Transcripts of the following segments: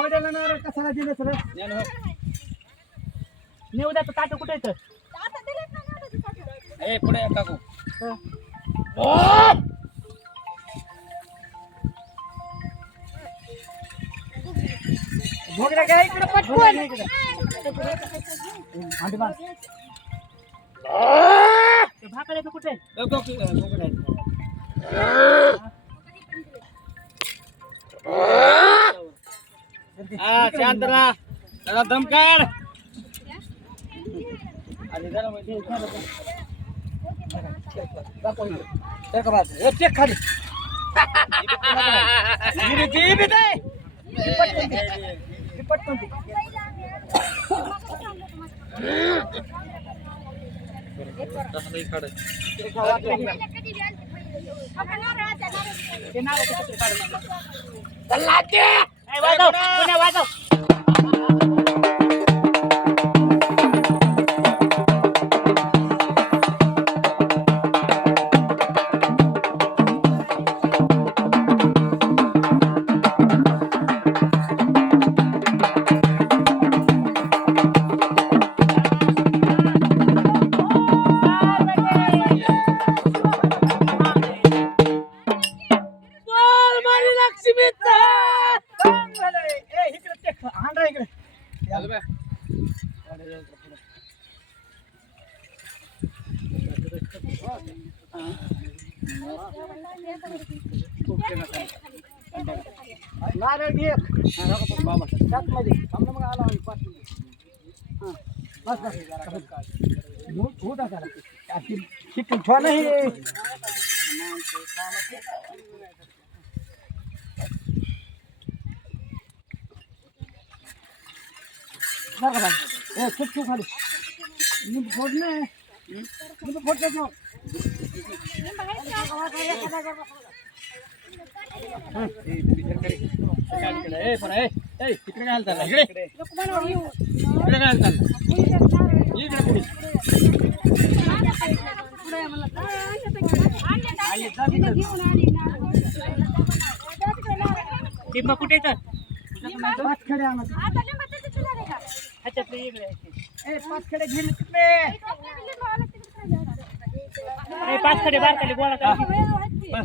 होड्याला नारळ कशाला दिलं सर नेऊ का ताट कुठे येतं ए पुढे या काकू काय इकडे मार ते कुठे ए, हा शांत राहा जरा दम काढ अरे जरा मध्ये उभा टेक बाजू. ए, नाही. વાતો મને વાતો नारळ घे बाबा ना बता ए चुप चुप खाली नींबू फोड़ ने नींबू फोड़ दे दो ए पण ए ए इकडे काय हालचाल इकडे इकडे काय हालचाल इकडे पुढे लिंब कुठे तर अच्छा वेगळे तो आहेत ए पास खडे घेऊन ए पास खडे बारकाले गोळा करा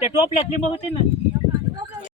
ते टोपल्यात लिंब होती ना